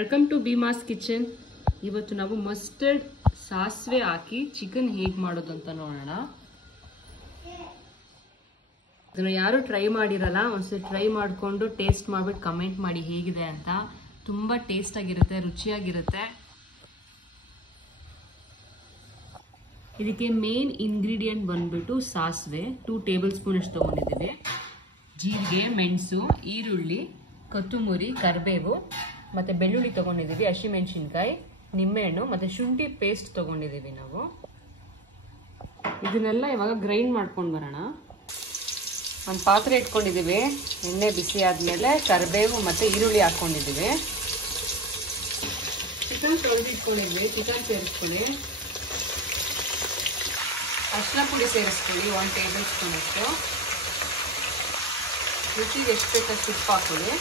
Welcome to Bheemas kitchen. ಇವತ್ತು ನಾವು mustard ಸಾಸಿವೆ ಹಾಕಿ ಚಿಕನ್ ಹೇಗೆ ಮಾಡೋದು ಅಂತ ನೋಡೋಣ. ಅದನ್ನು ಯಾರು ಟ್ರೈ ಮಾಡಿರಲ್ಲ, ಒಂದ್ಸರಿ ಟ್ರೈ ಮಾಡಿಕೊಂಡು ಟೇಸ್ಟ್ ಮಾಡಿಬಿಟ್ಟು ಕಮೆಂಟ್ ಮಾಡಿ ಹೇಗಿದೆ ಅಂತ. ತುಂಬ ಟೇಸ್ಟ್ ಆಗಿರುತ್ತೆ, ರುಚಿಯಾಗಿರುತ್ತೆ. ಇದಕ್ಕೆ ಮೇನ್ ಇಂಗ್ರೀಡಿಯೆಂಟ್ ಬಂದ್ಬಿಟ್ಟು ಸಾಸಿವೆ 2 ಟೇಬಲ್ ಸ್ಪೂನ್ ಅಷ್ಟು ತೊಗೊಂಡಿದ್ದೀವಿ. ಜೀರಿಗೆ, ಮೆಣಸು, ಈರುಳ್ಳಿ, ಕೊತ್ತಂಬರಿ, ಕರಿಬೇವು ಮತ್ತೆ ಬೆಳ್ಳುಳ್ಳಿ ತಗೊಂಡಿದ್ದೀವಿ, ಹಸಿಮೆಣಸಿನ್ಕಾಯಿ, ನಿಂಬೆಹಣ್ಣು ಮತ್ತೆ ಶುಂಠಿ ಪೇಸ್ಟ್ ತಗೊಂಡಿದ್ದೀವಿ ನಾವು. ಇದನ್ನೆಲ್ಲ ಇವಾಗ ಗ್ರೈಂಡ್ ಮಾಡ್ಕೊಂಡು ಬರೋಣ. ಒಂದು ಪಾತ್ರೆ ಇಟ್ಕೊಂಡಿದ್ದೀವಿ. ಎಣ್ಣೆ ಬಿಸಿ ಆದಮೇಲೆ ಕರಿಬೇವು ಮತ್ತೆ ಈರುಳ್ಳಿ ಹಾಕ್ಕೊಂಡಿದ್ದೀವಿ. ಚಿಕನ್ ತೊಳೆದು ಇಟ್ಕೊಂಡಿದ್ವಿ. ಚಿಕನ್ ಸೇರಿಸ್ಕೊಳ್ಳಿ. ಅರಿಶಿನ ಪುಡಿ ಸೇರಿಸ್ಕೊಳ್ಳಿ 1 ಟೇಬಲ್ ಸ್ಪೂನ್ ಅಷ್ಟು. ರುಚಿಗೆ ಎಷ್ಟು ಬೇಕಷ್ಟು ಉಪ್ಪು ಹಾಕೊಳ್ಳಿ.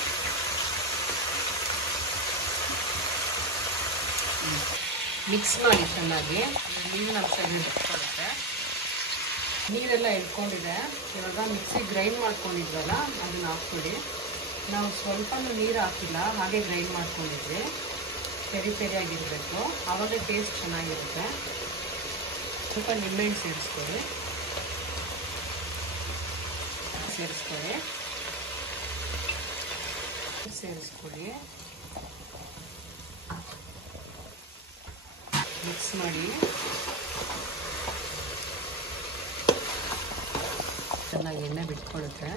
ಮಿಕ್ಸ್ ಮಾಡಿ ಚೆನ್ನಾಗಿ. ನೀರಿನ ಅಂಶ ಇಟ್ಕೊಳ್ಳುತ್ತೆ. ನೀರೆಲ್ಲ ಇಟ್ಕೊಂಡಿದೆ. ಇವಾಗ ಮಿಕ್ಸಿ ಗ್ರೈಂಡ್ ಮಾಡ್ಕೊಂಡಿದ್ವಲ್ಲ ಅದನ್ನು ಹಾಕ್ಕೊಳ್ಳಿ. ನಾವು ಸ್ವಲ್ಪ ನೀರು ಹಾಕಿಲ್ಲ, ಹಾಗೆ ಗ್ರೈಂಡ್ ಮಾಡ್ಕೊಂಡಿದ್ವಿ. ಸರಿಯಾಗಿರಬೇಕು, ಆವಾಗ ಟೇಸ್ಟ್ ಚೆನ್ನಾಗಿರುತ್ತೆ. ಸ್ವಲ್ಪ ನಿಂಬೆಹಣ್ಣು ಸೇರಿಸ್ಕೊಳ್ಳಿ. ಮಿಕ್ಸ್ ಮಾಡಿ ಚೆನ್ನಾಗಿ ಎಣ್ಣೆ ಬಿಟ್ಕೊಳ್ಳುತ್ತೆ.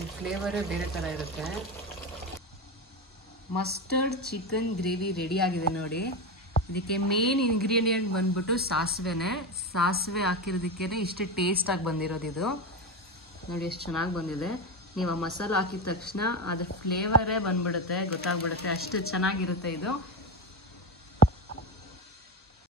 ಈ ಫ್ಲೇವರೇ ಬೇರೆ ಥರ ಇರುತ್ತೆ. ಮಸ್ಟರ್ಡ್ ಚಿಕನ್ ಗ್ರೇವಿ ರೆಡಿ ಆಗಿದೆ ನೋಡಿ. ಇದಕ್ಕೆ ಮೇನ್ ಇಂಗ್ರೀಡಿಯೆಂಟ್ ಬಂದ್ಬಿಟ್ಟು ಸಾಸಿವೆನೇ. ಸಾಸಿವೆ ಹಾಕಿರೋದಕ್ಕೆ ಇಷ್ಟು ಟೇಸ್ಟಾಗಿ ಬಂದಿರೋದು. ಇದು ನೋಡಿ ಎಷ್ಟು ಚೆನ್ನಾಗಿ ಬಂದಿದೆ. ನೀವು ಆ ಮಸಾಲ ಹಾಕಿದ ತಕ್ಷಣ ಅದು ಫ್ಲೇವರೇ ಬಂದ್ಬಿಡುತ್ತೆ, ಗೊತ್ತಾಗ್ಬಿಡುತ್ತೆ. ಅಷ್ಟು ಚೆನ್ನಾಗಿರುತ್ತೆ ಇದು.